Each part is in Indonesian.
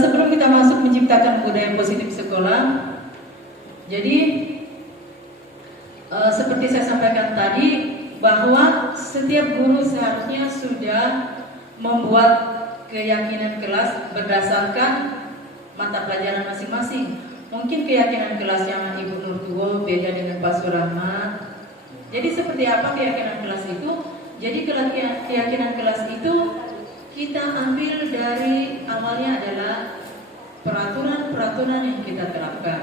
sebelum kita masuk menciptakan budaya positif sekolah, jadi seperti saya sampaikan tadi bahwa setiap guru seharusnya sudah membuat keyakinan kelas berdasarkan mata pelajaran masing-masing. Mungkin keyakinan kelas yang Ibu Nurtuo beda dengan Pak Surahmat. Jadi seperti apa keyakinan kelas itu? Jadi keyakinan kelas itu kita ambil dari awalnya adalah peraturan-peraturan yang kita terapkan.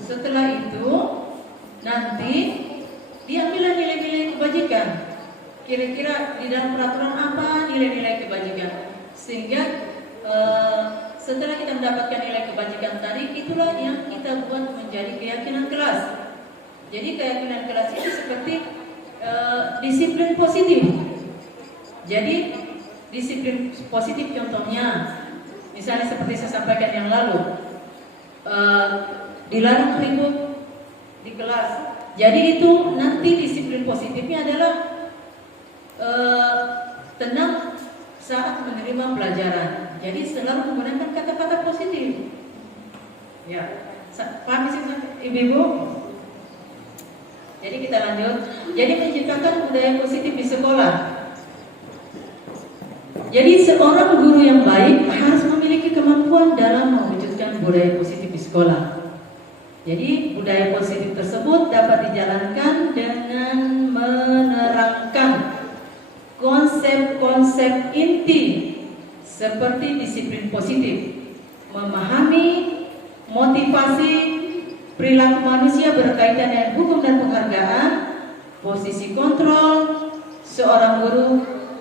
Setelah itu nanti diambil nilai-nilai kebajikan. Kira-kira di dalam peraturan apa nilai-nilai kebajikan? Sehingga setelah kita mendapatkan nilai kebajikan tadi, itulah yang kita buat menjadi keyakinan kelas. Jadi keyakinan kelas itu seperti disiplin positif. Jadi disiplin positif contohnya, misalnya seperti saya sampaikan yang lalu, dilarang ribut di kelas. Jadi itu nanti disiplin positifnya adalah tenang saat menerima pelajaran. Jadi selalu menggunakan kata-kata positif. Ya, paham sih ibu-ibu? Jadi kita lanjut. Jadi menciptakan budaya positif di sekolah. Jadi seorang guru yang baik harus memiliki kemampuan dalam mewujudkan budaya positif di sekolah. Jadi budaya positif tersebut dapat dijalankan dengan menerangkan konsep-konsep inti seperti disiplin positif, memahami motivasi perilaku manusia berkaitan dengan hukum dan penghargaan, posisi kontrol seorang guru,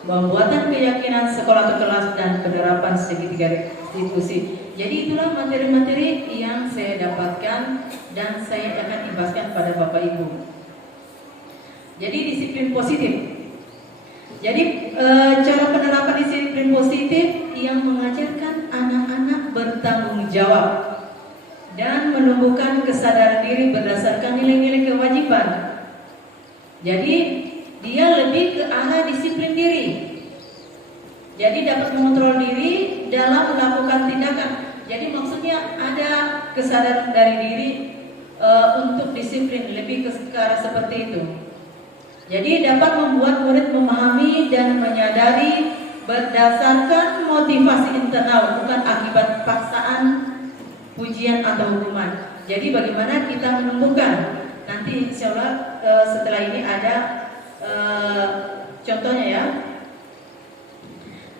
pembuatan keyakinan sekolah atau kelas, dan penerapan segitiga restitusi. Jadi itulah materi-materi yang saya dapatkan dan saya akan ibaskan pada Bapak Ibu. Jadi disiplin positif. Jadi cara penerapan disiplin positif yang mengajarkan anak-anak bertanggung jawab dan menumbuhkan kesadaran diri berdasarkan nilai-nilai kewajiban. Jadi dia lebih ke arah disiplin diri. Jadi dapat mengontrol diri dalam melakukan tindakan. Jadi maksudnya ada kesadaran dari diri untuk disiplin, lebih ke arah seperti itu. Jadi dapat membuat murid memahami dan menyadari berdasarkan motivasi internal, bukan akibat paksaan, pujian atau hukuman. Jadi bagaimana kita menumbuhkan? Nanti insya Allah setelah ini ada contohnya ya.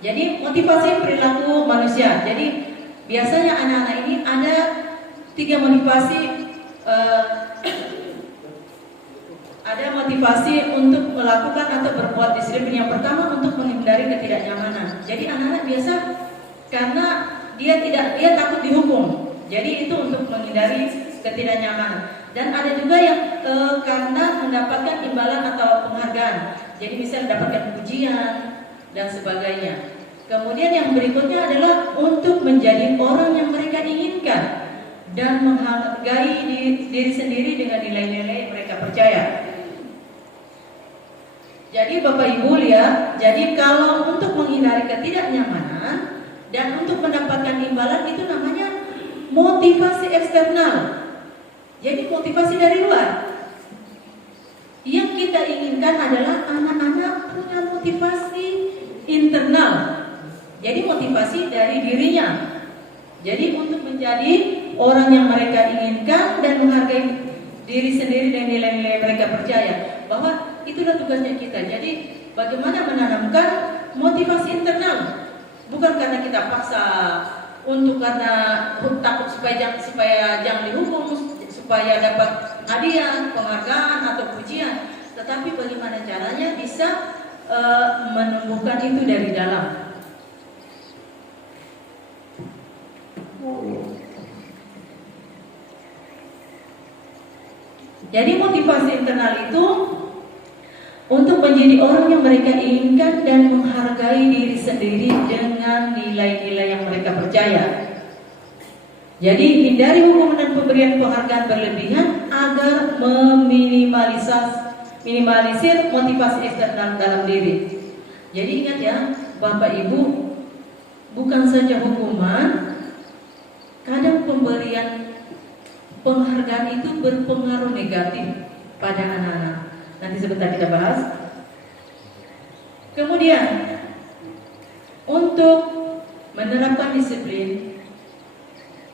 Jadi motivasi perilaku manusia. Jadi biasanya anak-anak ini ada 3 motivasi. Ada motivasi untuk melakukan atau berbuat disiplin. Yang pertama untuk menghindari ketidaknyamanan. Jadi anak-anak biasa karena dia takut dihukum. Jadi itu untuk menghindari ketidaknyamanan. Dan ada juga yang karena mendapatkan imbalan atau penghargaan. Jadi bisa mendapatkan pujian dan sebagainya. Kemudian yang berikutnya adalah untuk menjadi orang yang mereka inginkan dan menghargai diri sendiri dengan nilai-nilai mereka percaya. Jadi Bapak Ibu lihat, jadi kalau untuk menghindari ketidaknyamanan dan untuk mendapatkan imbalan itu namanya motivasi eksternal. Jadi motivasi dari luar. Yang kita inginkan adalah anak-anak punya motivasi internal. Jadi motivasi dari dirinya. Jadi untuk menjadi orang yang mereka inginkan dan menghargai diri sendiri dan nilai-nilai mereka percaya, bahwa itulah tugasnya kita. Jadi bagaimana menanamkan motivasi internal, bukan karena kita paksa untuk karena takut supaya jangan dihukum, supaya dapat hadiah, penghargaan atau pujian, tetapi bagaimana caranya bisa menumbuhkan itu dari dalam. Jadi motivasi internal itu untuk menjadi orang yang mereka inginkan dan menghargai diri sendiri dengan nilai-nilai yang mereka percaya. Jadi hindari hukuman dan pemberian penghargaan berlebihan agar minimalisir motivasi eksternal dalam diri. Jadi ingat ya Bapak Ibu, bukan saja hukuman, kadang pemberian penghargaan itu berpengaruh negatif pada anak-anak. Nanti sebentar kita bahas. Kemudian untuk menerapkan disiplin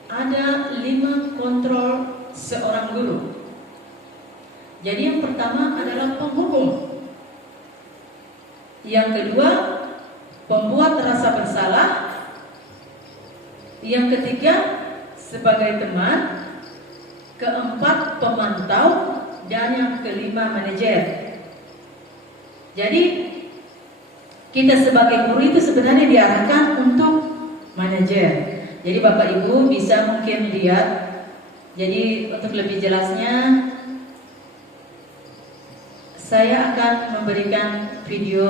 ada 5 kontrol seorang guru. Jadi yang pertama adalah penghukum. Yang kedua, pembuat rasa bersalah. Yang ketiga, sebagai teman. Keempat, pemantau. Dan yang kelima, manajer. Jadi kita sebagai guru itu sebenarnya diarahkan untuk manajer. Jadi Bapak Ibu bisa mungkin lihat. Jadi untuk lebih jelasnya saya akan memberikan video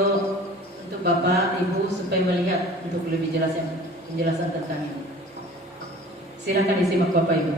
untuk Bapak Ibu supaya melihat untuk lebih jelasnya penjelasan tentang ini. Silakan disimak Bapak Ibu.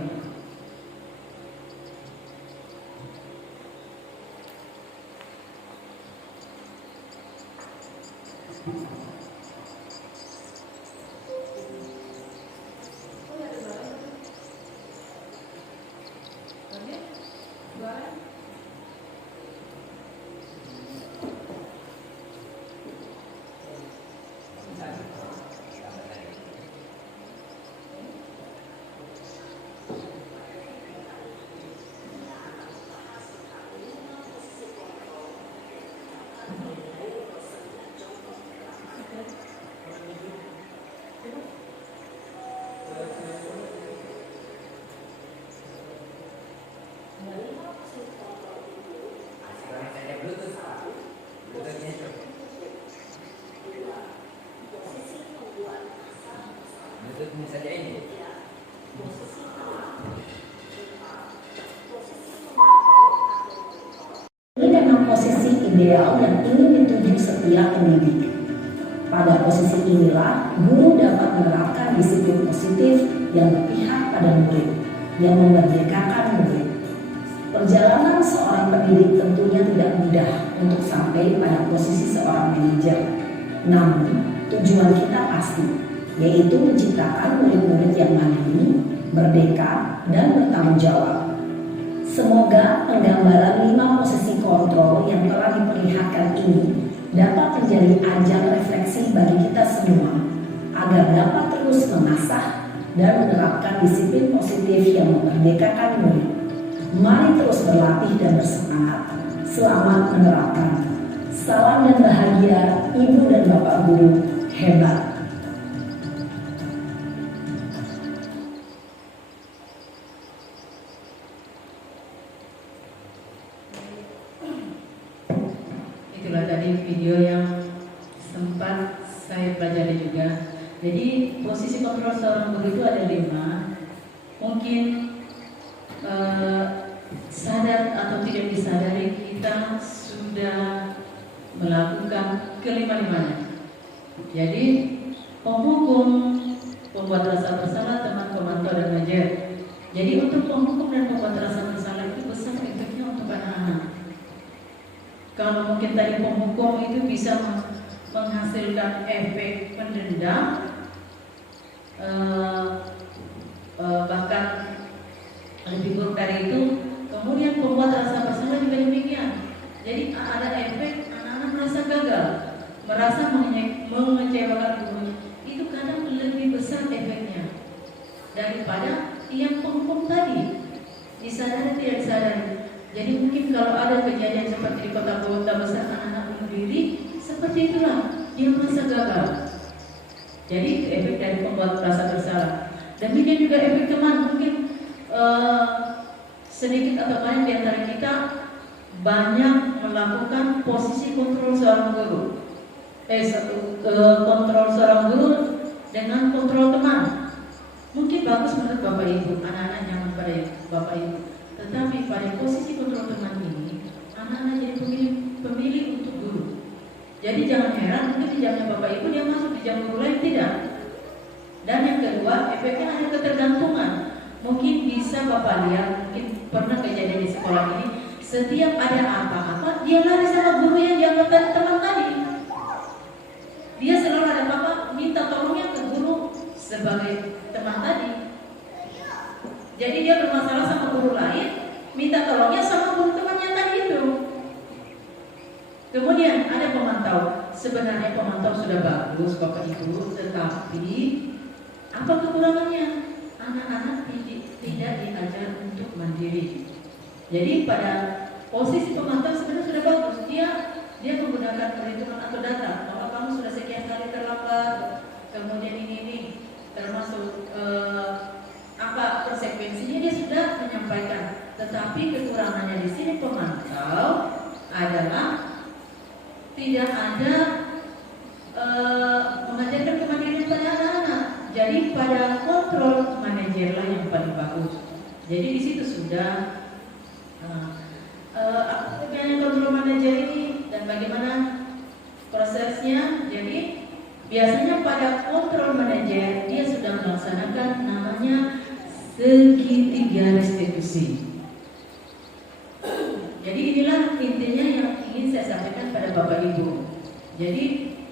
Ini memang posisi ideal yang ingin dituju setiap pendidik. Pada posisi inilah, guru dapat menerapkan disiplin positif yang berpihak pada murid, yang memerdekakan murid. Perjalanan seorang pendidik tentunya tidak mudah untuk sampai pada posisi seorang manajer. Namun, tujuan kita pasti, yaitu menciptakan murid-murid yang mandiri, merdeka, dan bertanggung jawab. Semoga penggambaran 5 posisi kontrol yang telah diperlihatkan ini dapat menjadi ajang refleksi bagi kita semua, agar dapat terus mengasah dan menerapkan disiplin positif yang memerdekakan murid. Mari terus berlatih dan bersemangat. Selamat menerapkan. Salam dan bahagia Ibu dan Bapak Guru hebat. Itulah tadi video yang sempat saya pelajari juga. Jadi posisi kontrol seorang guru itu ada 5. Mungkin sadar atau tidak disadari kita sudah melakukan kelima-limanya. Jadi penghukum, pembuat rasa bersalah, teman, pemantau, dan manajer. Jadi untuk penghukum dan pembuat rasa bersalah itu besar efeknya untuk anak-anak. Kalau mungkin tadi penghukum itu bisa menghasilkan efek pendendam, bahkan lebih buruk dari itu. Kemudian pembuat rasa bersalah juga demikian. Jadi ada efek anak-anak merasa gagal, merasa mengecewakan gurunya. Itu kadang lebih besar efeknya daripada yang penghukum tadi. Disadari tidak disadari. Jadi mungkin kalau ada kejadian seperti di kota-kota besar, anak-anak bunuh diri, seperti itulah dia merasa gagal. Jadi efek dari pembuat rasa bersalah. Demikian juga efek teman. Mungkin sedikit atau banyak di antara kita banyak melakukan posisi kontrol seorang guru, kontrol seorang guru dengan kontrol teman. Mungkin bagus menurut Bapak Ibu, anak-anak nyaman pada Bapak Ibu. Tetapi pada posisi kontrol teman ini, anak-anak jadi pemilih untuk guru. Jadi jangan heran mungkin di jamnya Bapak Ibu dia masuk, di jam guru lain tidak. Dan yang kedua, efeknya ada ketergantungan. Mungkin bisa Bapak lihat, mungkin pernah kejadian di sekolah ini, setiap ada apa-apa dia lari sama guru yang dianggap teman tadi. Dia selalu ada apa-apa minta tolongnya ke guru dia bermasalah sama guru lain, minta tolongnya sama guru temannya tadi itu. Kemudian ada pemantau. Sebenarnya pemantau sudah bagus Bapak Ibu, tetapi apa kekurangannya? Anak-anak tidak diajar untuk mandiri. Jadi pada posisi pemantau sebenarnya sudah bagus. Dia menggunakan perhitungan atau data bahwa kamu sudah sekian kali terlambat, kemudian ini termasuk apa konsekuensinya dia sudah menyampaikan. Tetapi kekurangannya di sini pemantau adalah tidak ada mengajarkan kemandirian pada anak-anak. Jadi pada kontrol manajer lah yang paling bagus. Jadi di situ sudah yang kontrol manajer ini dan bagaimana prosesnya. Jadi biasanya pada kontrol manajer dia sudah melaksanakan namanya segitiga restitusi. Jadi inilah intinya yang ingin saya sampaikan pada Bapak Ibu. Jadi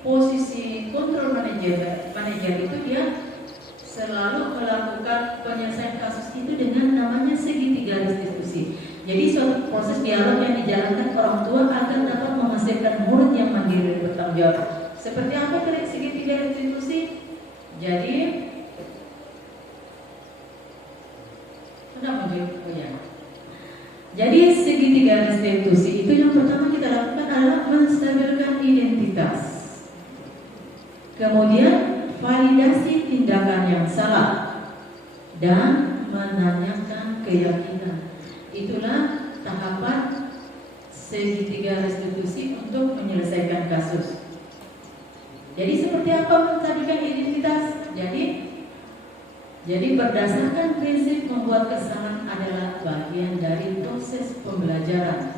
posisi kontrol manajer itu dia selalu melakukan penyelesaian kasus itu dengan namanya segitiga restitusi. Jadi suatu proses dialog yang dijalankan orang tua agar dapat menghasilkan murid yang mandiri dan bertanggung jawab. Seperti apa segitiga restitusi? Jadi sudah muncul, Jadi segitiga restitusi itu yang pertama kita lakukan adalah menstabilkan identitas. Kemudian validasi tindakan yang salah dan menanyakan keyakinan. Itulah tahapan segitiga restitusi untuk menyelesaikan kasus. Jadi seperti apa menstabilkan identitas? Jadi berdasarkan prinsip membuat kesalahan adalah bagian dari proses pembelajaran.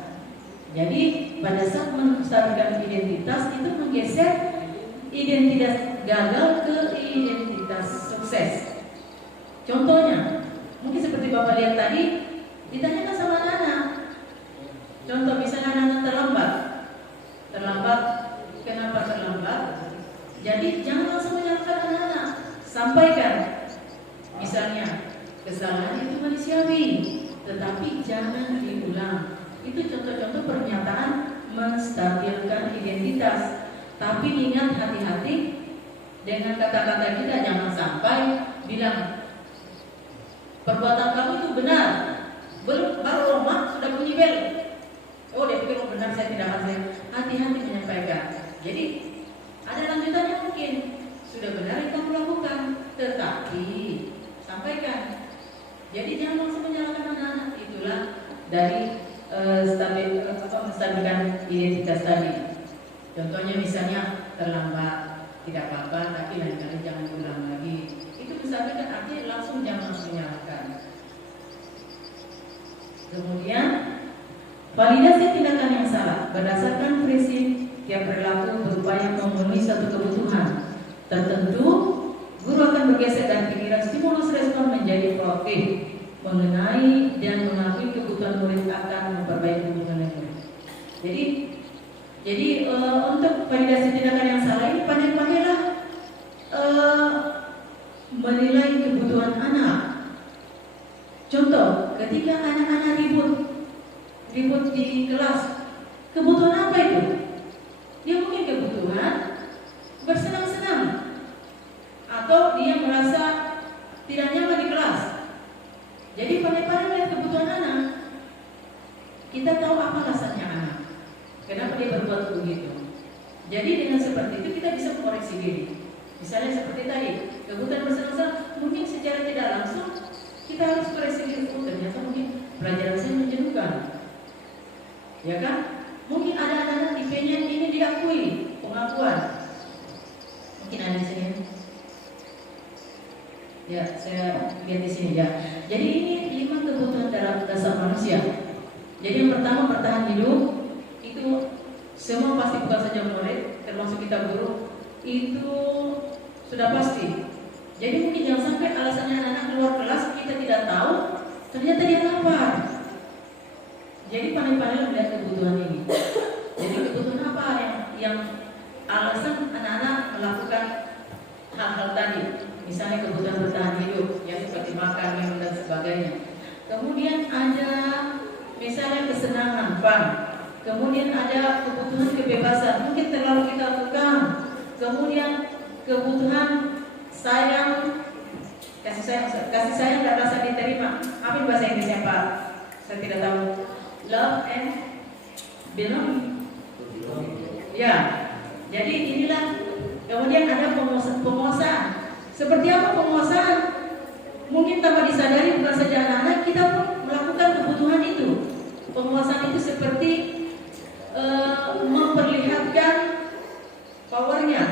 Jadi pada saat menstabilkan identitas itu menggeser identitas gagal ke identitas sukses. Contohnya, mungkin seperti Bapak lihat tadi, ditanyakan sama anak-anak. Contoh misalnya anak-anak terlambat, kenapa terlambat? Jadi jangan langsung menyalahkan anak-anak, sampaikan. Misalnya, kesalahan itu manusiawi, tetapi jangan diulang. Itu contoh-contoh pernyataan menstabilkan identitas. Tapi ingat, hati-hati dengan kata-kata kita, jangan sampai bilang perbuatan kamu itu benar. Baru rumah sudah bunyi bel. Oh, dia pikir benar, saya tidak akan. Hati-hati menyampaikan. Jadi ada lanjutannya mungkin. Sudah benar yang kamu lakukan, tetapi sampaikan. Jadi jangan langsung menyalahkan anak-anak. Itulah dari menstabilkan identitas tadi. Contohnya misalnya terlambat, tidak apa-apa, tapi lain kali jangan ulang lagi. Itu menstabilkan artinya langsung jangan menyalahkan. Kemudian validasi tindakan yang salah berdasarkan prinsip tiap perilaku berupaya memenuhi satu kebutuhan tertentu. Guru akan bergeser dan pikiran stimulus respon menjadi proaktif mengenai dan mengakui kebutuhan murid akan memperbaiki hubungan murid. Jadi untuk validasi tindakan yang salah ini pandai-pandailah menilai kebutuhan anak. Contoh, ketika anak-anak ribut di kelas, kebutuhan apa itu? Dia mungkin kebutuhan bersenang-senang, atau dia merasa tidak nyaman di kelas. Jadi pandai-pandai melihat kebutuhan anak. Kita tahu apa alasannya anak, kenapa dia berbuat begitu. Jadi dengan seperti itu kita bisa koreksi diri. Misalnya seperti tadi, kebutuhan bersenang-senang, mungkin secara tidak langsung kita harus koreksi diri. Ternyata mungkin pelajaran saya menjenuhkan, ya kan? Mungkin ada anak-anak IP-nya ini diakui, pengakuan. Mungkin ada di sini. Ya, saya lihat di sini ya. Jadi ini 5 kebutuhan dasar manusia. Jadi yang pertama bertahan hidup, itu semua pasti, bukan saja murid, termasuk kita guru, itu sudah pasti. Jadi mungkin jangan sampai alasannya anak keluar kelas kita tidak tahu, ternyata dia lapar. Jadi pandai-pandai melihat kebutuhan ini. Jadi kebutuhan apa yang alasan anak-anak melakukan hal-hal tadi? Misalnya kebutuhan bertahan hidup, yang seperti makan, minum dan sebagainya. kemudian ada misalnya kesenangan, fun, kemudian ada kebutuhan kebebasan, mungkin terlalu kita kekang, kemudian kebutuhan sayang, kasih sayang dan rasa diterima. Apa ini bahasa Inggrisnya Pak? Saya tidak tahu. Love and belonging. Ya, jadi inilah. Kemudian ada penguasaan. Seperti apa penguasaan? Mungkin tanpa disadari bukan saja anak-anak, kita pun melakukan kebutuhan itu. Penguasaan itu seperti memperlihatkan powernya.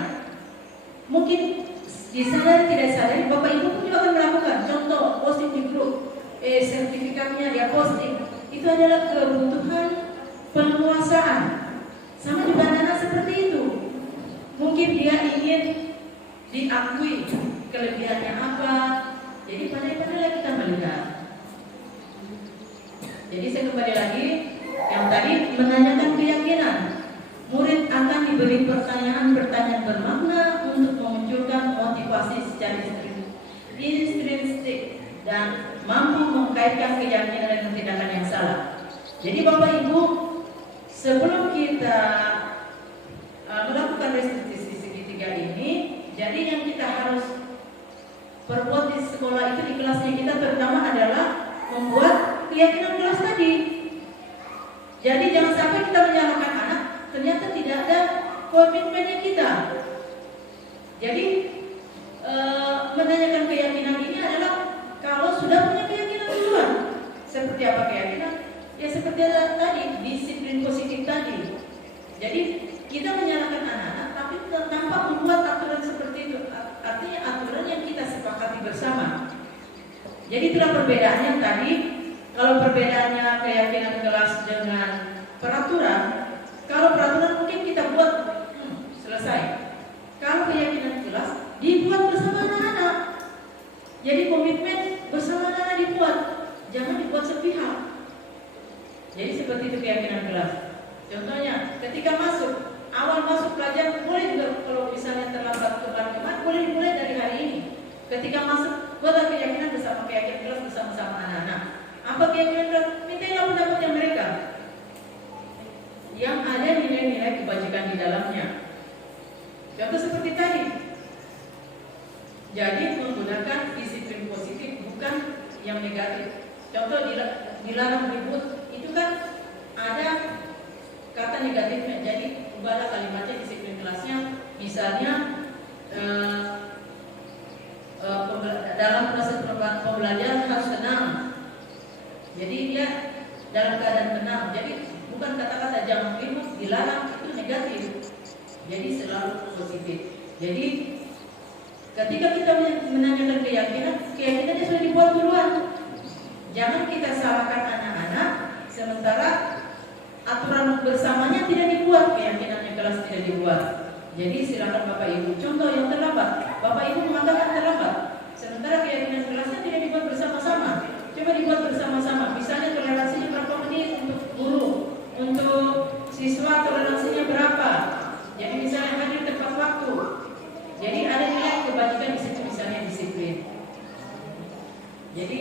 Mungkin disadari tidak disadari, Bapak Ibu pun juga akan melakukan. Contoh, posting di grup, sertifikatnya dia posting. Itu adalah kebutuhan penguasaan. Sama juga anak-anak seperti itu. Mungkin dia ingin diakui kelebihannya apa. Jadi pandai-pandailah kita melihat. Jadi saya kembali lagi yang tadi menanyakan keyakinan. Murid akan diberi pertanyaan-pertanyaan bermakna untuk memunculkan motivasi secara intrinsik dan mampu mengkaitkan keyakinan dengan tindakan yang salah. Jadi Bapak Ibu, sebelum kita melakukan restitusi segitiga ini, jadi yang kita harus perbuat di sekolah itu, di kelasnya kita terutama adalah membuat keyakinan kelas tadi. Jadi jangan sampai kita menyalahkan anak, ternyata tidak ada komitmennya kita. Jadi menanyakan keyakinan ini adalah kalau sudah punya keyakinan duluan. Seperti apa keyakinan? Ya seperti tadi, disiplin positif tadi. Jadi kita menyalahkan anak-anak, tapi tanpa membuat aturan seperti itu. Artinya aturan yang kita sepakati bersama. Jadi itulah perbedaannya tadi. Kalau perbedaannya keyakinan kelas dengan peraturan, kalau peraturan mungkin kita buat selesai. Kalau keyakinan kelas dibuat bersama anak-anak. Jadi komitmen bersama anak-anak dibuat, jangan dibuat sepihak. Jadi seperti itu keyakinan kelas. Contohnya, ketika awal masuk pelajaran, boleh juga kalau misalnya terlambat kemarin, boleh dimulai dari hari ini. Ketika masuk, buatlah keyakinan bersama keyakinan kelas bersama-sama anak-anak. Apa keyakinan kelas? Mintailah pendapatnya mereka yang ada nilai-nilai kebajikan di dalamnya. Contoh seperti tadi. Jadi menggunakan disiplin positif, bukan yang negatif. Contoh dilarang ribut, itu kan ada kata negatifnya. Jadi ubahlah kalimatnya, disiplin kelasnya. Misalnya dalam proses pembelajaran harus tenang. Jadi dia dalam keadaan tenang. Jadi bukan kata-kata jangan ribut, dilarang, itu negatif. Jadi selalu positif. Jadi ketika kita menanyakan keyakinannya sudah dibuat duluan. Jangan kita salahkan anak-anak sementara aturan bersamanya tidak dibuat, keyakinannya kelas tidak dibuat. Jadi silakan Bapak Ibu. Contoh yang terlambat, Bapak Ibu mengatakan terlambat, sementara keyakinan kelasnya tidak dibuat bersama-sama. Coba dibuat bersama-sama. Misalnya toleransinya berapa menit untuk guru, untuk siswa toleransinya berapa. Jadi misalnya hadir tepat waktu. Jadi ada nilai kebajikan di situ, misalnya disiplin. Jadi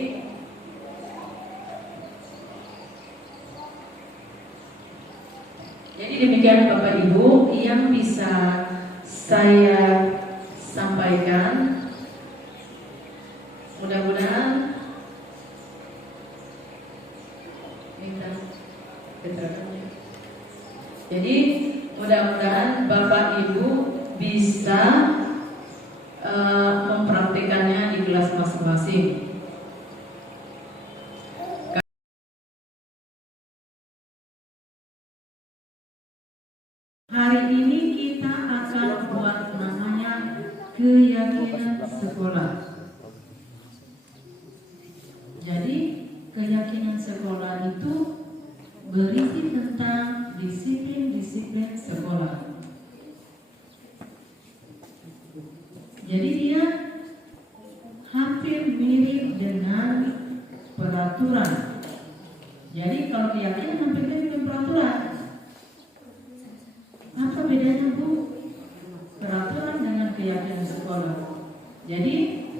demikian Bapak Ibu yang bisa saya sampaikan. Mudah-mudahan jadi mudah-mudahan Bapak Ibu bisa mempraktikannya di kelas masing-masing. Hari ini kita akan buat namanya keyakinan sekolah. Jadi keyakinan sekolah itu berisi tentang disiplin sekolah. Jadi dia hampir mirip dengan peraturan. Jadi kalau keyakinan hampir mirip dengan peraturan. Apa bedanya Bu? Peraturan dengan keyakinan sekolah. Jadi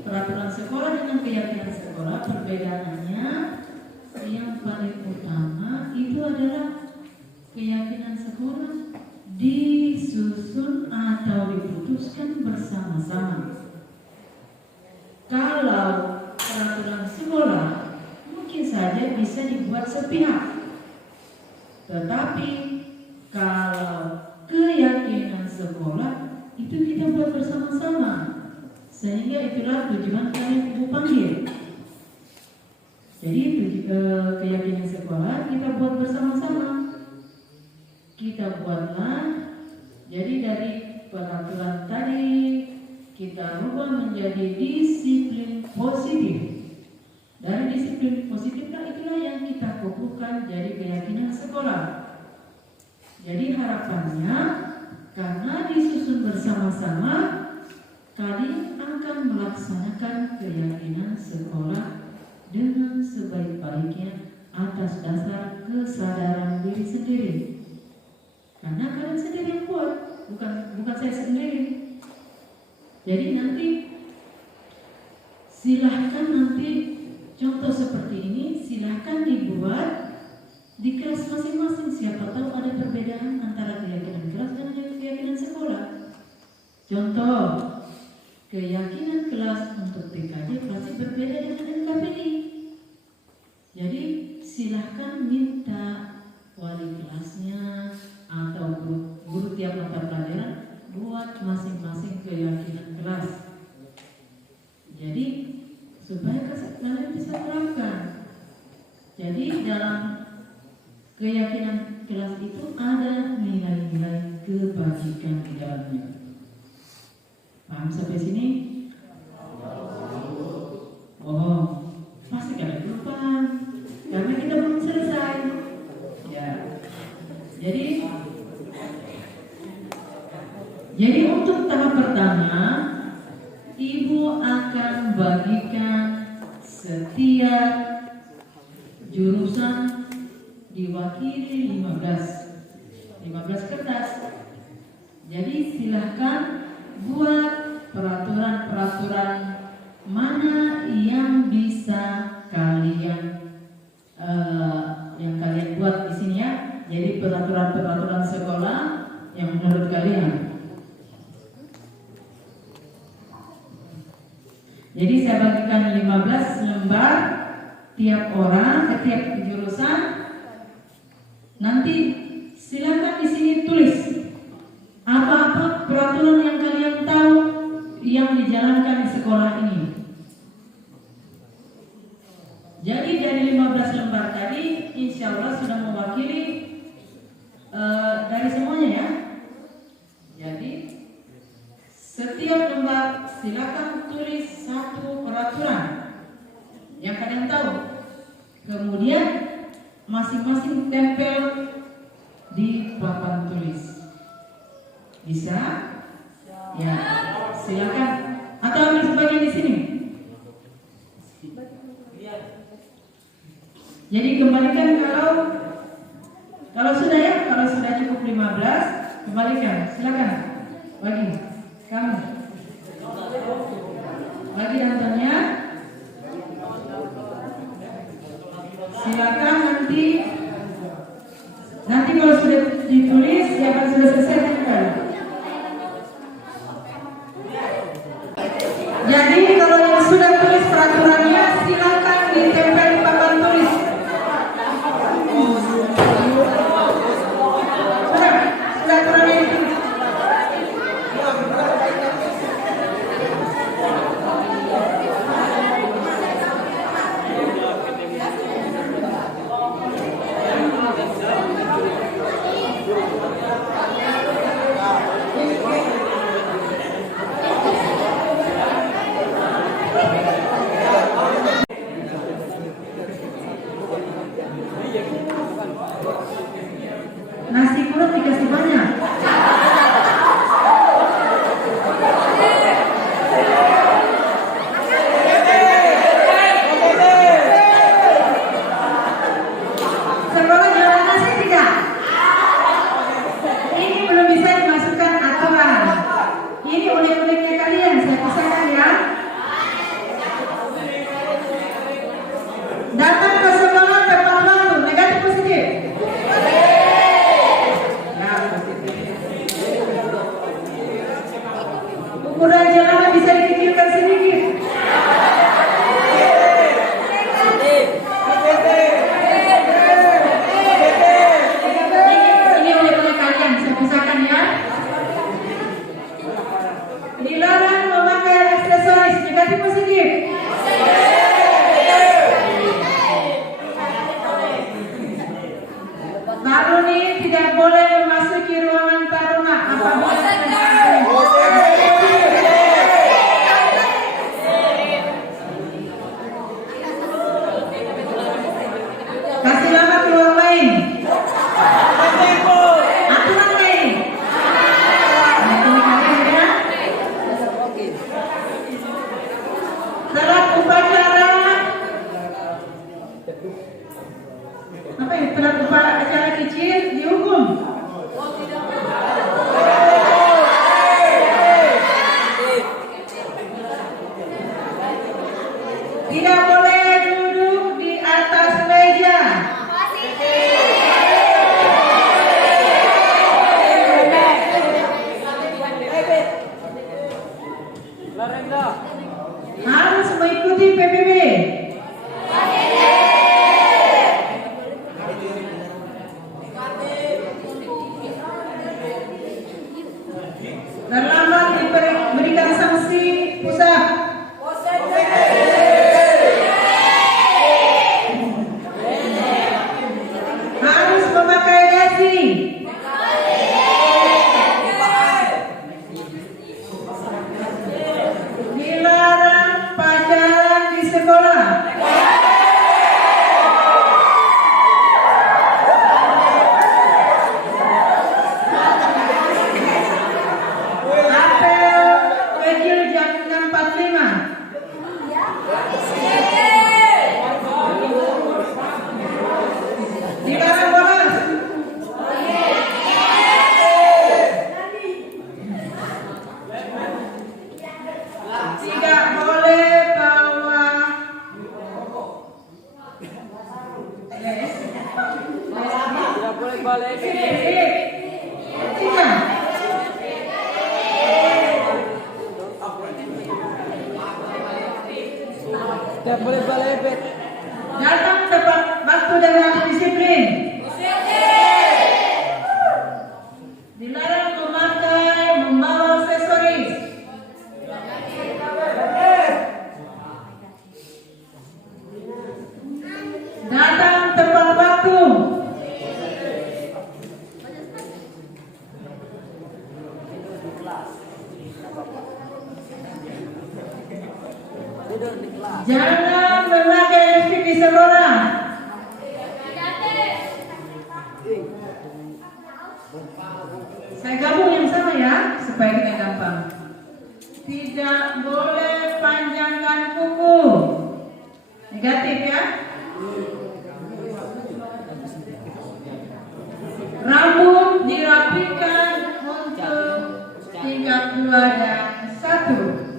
peraturan sekolah dengan keyakinan sekolah perbedaannya yang paling utama itu adalah keyakinan sekolah disusun atau diputuskan bersama-sama. Kalau peraturan sekolah mungkin saja bisa dibuat sepihak, tetapi kalau keyakinan sekolah itu kita buat bersama-sama, sehingga itulah tujuan kalian Ibu panggil. Jadi keyakinan sekolah kita buat bersama-sama. Kita buatlah, jadi dari peraturan tadi kita rubah menjadi disiplin positif. Dari disiplin positiflah itulah yang kita kukuhkan jadi keyakinan sekolah. Jadi harapannya karena disusun bersama-sama, kalian akan melaksanakan keyakinan sekolah dengan sebaik-baiknya atas dasar kesadaran diri sendiri. Karena kalian sendiri yang buat, bukan saya sendiri. Jadi nanti silahkan nanti contoh seperti ini silahkan dibuat di kelas masing-masing. Siapa tahu ada perbedaan antara keyakinan kelas dan keyakinan sekolah. Contoh, keyakinan kelas untuk PKJ pasti berbeda dengan NKPI. Jadi silahkan minta wali kelasnya atau guru tiap mata pelajaran buat masing-masing keyakinan kelas. Jadi supaya kalian bisa terapkan. Jadi dalam keyakinan kelas itu ada nilai-nilai kebajikan di dalamnya. Paham sampai sini? Oh, pasti kalian belum paham karena kita belum selesai. Ya. Jadi untuk tahap pertama, Ibu akan bagikan setiap jurusan diwakili 15 kertas. Jadi silahkan buat peraturan-peraturan mana yang bisa kalian yang kalian buat di sini ya. Jadi peraturan-peraturan sekolah yang menurut kalian. Jadi saya bagikan 15 lembar tiap orang, tiap jurusan. Nanti silakan di sini tulis apa-apa peraturan yang kalian tahu yang dijalankan di sekolah ini. Jadi dari 15 lembar tadi insya Allah sudah mewakili dari semuanya ya. Jadi setiap lembar silakan tulis satu peraturan yang kalian tahu. Kemudian masing-masing tempel di papan tulis. Bisa? Ya, silakan. Atau ambil sebagian di sini. Jadi kembalikan kalau sudah ya, kalau sudah cukup 15, kembalikan. Silakan. Bagi kamu. Bagi antaranya. Silakan nanti kalau sudah ditulis ya akan sudah selesai kan. Jadi kalau yang sudah tulis peraturannya silakan ditempel di papan tulis. Sudah peraturannya itu. Taruni tidak boleh memasuki ruangan taruna apabila kasih lama keluar lain. Aturan lain. Telat upacara. Apa ya? Telat upacara kecil dihukum. Tidak boleh duduk di atas meja. Harus mengikuti PBB. Terlambat diberikan sanksi pusat. Harus memakai dasi. Dilarang pacaran di sekolah. Apel kecil jam 6.45. Dilarang bolos. Tidak boleh bawa Tidak boleh balik. tidak. Tidak boleh balik. Datang tepat waktu dan harus disiplin. Dilarang membawa aksesoris. Datang tepat waktu. Jangan memakai lipstik di sekolah. Saya gabung yang sama ya, supaya kita gampang. Tidak boleh panjangkan kuku. Negatif ya. Rambut dirapikan untuk tingkat 2 dan 1.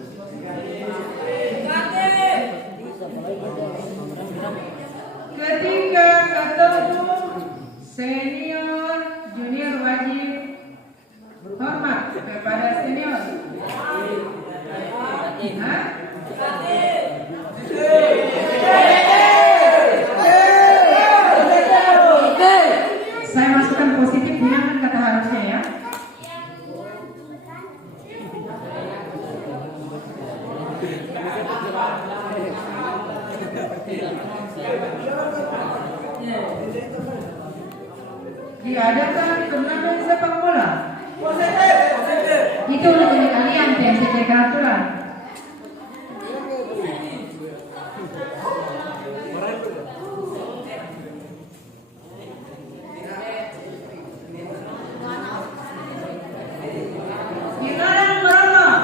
Ketika ketemu senior, junior wajib hormat kepada senior. Hah? Saya masukkan positif, hilangkan kata harusnya ya. Diadakan turnamen sepak bola. Itu untuk kalian yang sejaga aturan. Dilarang merokok.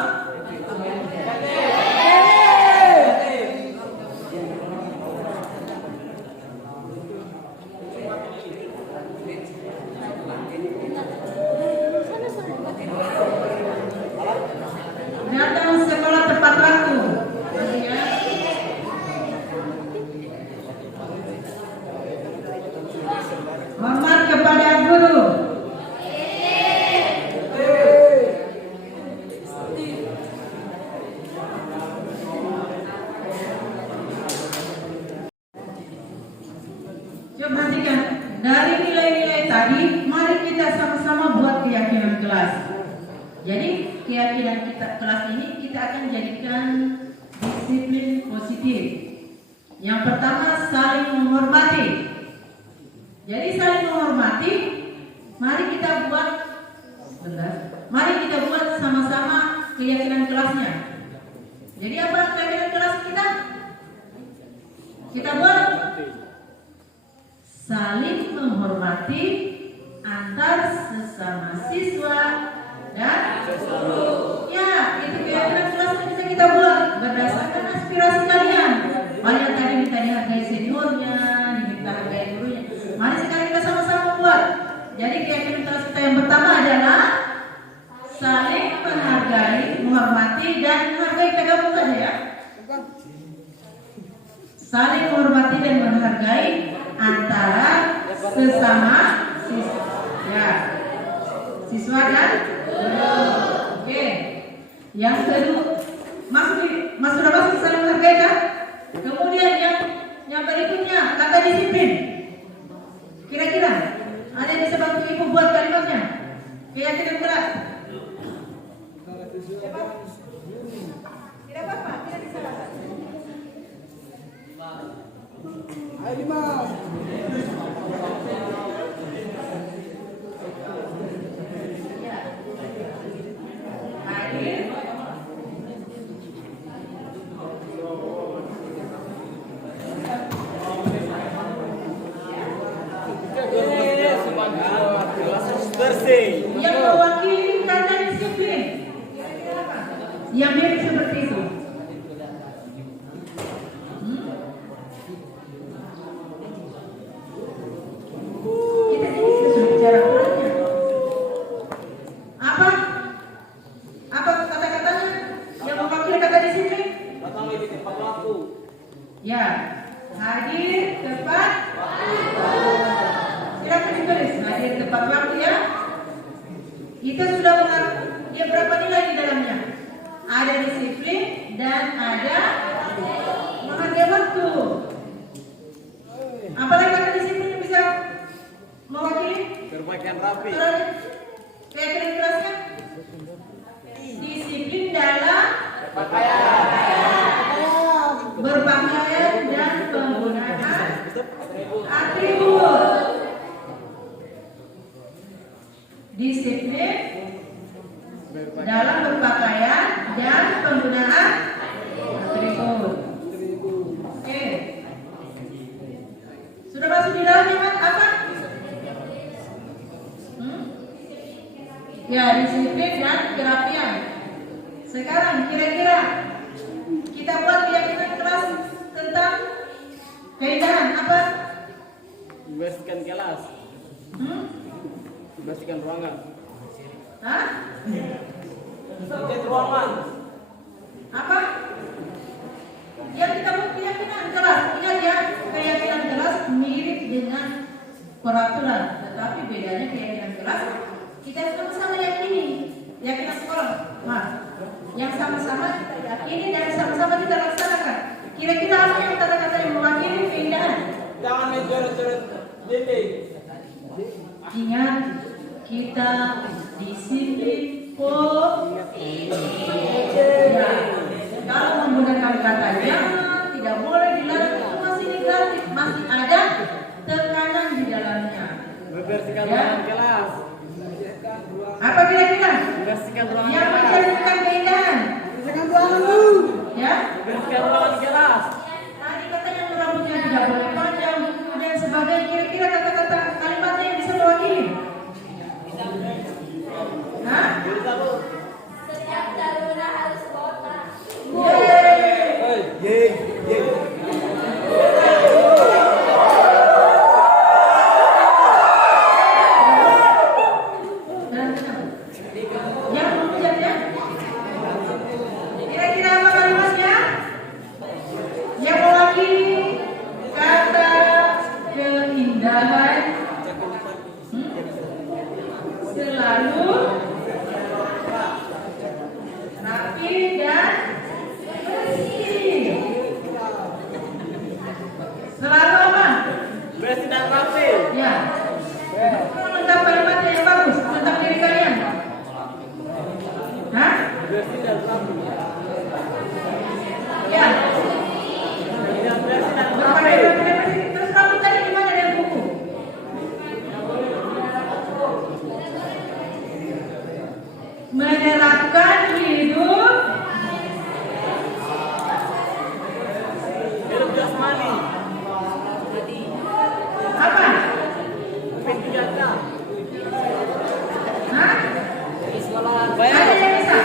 Datang sekolah tepat waktu. Hormat kepada guru. Coba perhatikan, dari nilai-nilai tadi, mari kita sama-sama buat keyakinan kelas. Jadi keyakinan kita kelas ini kita akan jadikan disiplin positif. Yang pertama, saling menghormati. Jadi saling menghormati. Mari kita buat Mari kita buat sama-sama keyakinan kelasnya. Jadi apa keyakinan kelas kita? Kita buat saling menghormati antar sesama siswa dan guru. Ya, itu keyakinan kelas yang bisa kita buat berdasarkan aspirasi kalian. Mari yang tadi minta dihargai seniornya, diminta hargai gurunya. Mari sekarang kita sama-sama buat. Jadi keyakinan kelas kita yang pertama adalah saling menghargai, menghormati dan menghargai. Kita gabung saja ya. Saling menghormati dan menghargai antara sesama siswa. Ya. Siswa dan oke. Yang kedua, sudah masuk saling menghargai kan? Kemudian yang berikutnya kata disiplin. Kira-kira ada yang bisa bantu ibu buat kalimatnya? Keyakinan kelas. Tidak apa-apa, tidak disalahkan. Ayo Dimas. Yang mewakili kata disiplin. Yang mirip seperti itu. Kita ini sudah bicara kurangnya. Apa kata-katanya yang mewakili kata disiplin? Datang lagi tepat waktu. Ya, hadir tepat. Silakan ditulis hadir tepat waktu ya. Itu sudah dia berapa nilai di dalamnya? Ada disiplin dan ada menghargai waktu. Apalagi kata disiplin yang bisa mewakili? Berpakaian rapi. Keyakinan kelasnya? Disiplin dalam berpakaian dan penggunaan atribut. Disiplin dalam berpakaian dan penggunaan atribut. Oke. Sudah masuk di dalamnya kan apa? Ya, disiplin dan kerapian. Sekarang kira-kira kita buat keyakinan kelas tentang keindahan apa? Membersihkan kelas. Membersihkan ruangan. Hah? Mencat ruangan. Apa? Yang kita buat keyakinan kelas. Ingat ya, keyakinan kelas mirip dengan peraturan, tetapi bedanya keyakinan kelas kita sama-sama yakini. Keyakinan sekolah, yang sama-sama kita yakini dan sama-sama kita laksanakan. Kira-kira apa yang kata-kata yang mewakili keindahan? Jangan mencoret-coret dinding. Ingat, kita disiplin ya. Kalau menggunakan katanya tidak boleh dilarang, itu masih negatif, masih ada tekanan di dalamnya. Membersihkan Ya. ruangan kelas. Apa kira-kira? Membersihkan ruangan Yang kelas. mencerminkan keindahan. Membersihkan ruangan bu. Ya. Membersihkan ruangan kelas. Tadi katanya rambutnya tidak boleh panjang dan sebagainya. Kira-kira kata-kata kalimatnya yang bisa mewakili. Hah? Setiap taruna harus botak. Yeay. Dan yang mengucapnya kira-kira apa kalimatnya? Yang mewakili kata keindahan selalu rapi dan bersih. Selalu apa? Bersih dan rapi. Ya. Tentang kalimatnya yang bagus tentang diri kalian. Hah? Bersih dan rapi. Ya. Bersih dan Berpakaian rapi. bersih. Terus kamu tadi gimana dari buku? menerapkan hidup Hidup jasmani. apa? P3K. Hah? Bayar. Ada yang bisa?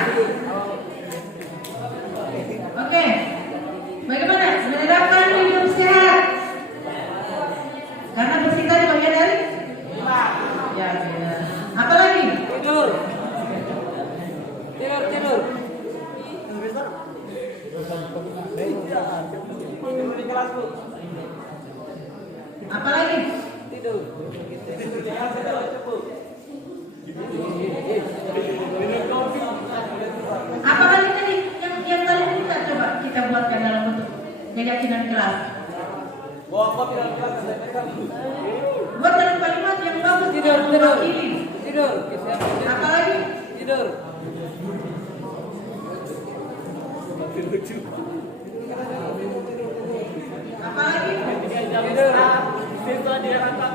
Oke. Bagaimana? Menerapkan hidup sehat. Karena bersih tadi bagian dari? Ya, ya. Apa lagi? Tidur. Tidur. Apa lagi? Tidur. Apa lagi tadi yang kalian minta coba kita buatkan dalam bentuk keyakinan kelas. Bawa kopi dalam kelas. Buat dalam kalimat yang bagus Tidur. mewakili. Tidur. Apa lagi? Tidur. Apa lagi? Tidur. Siswa diharapkan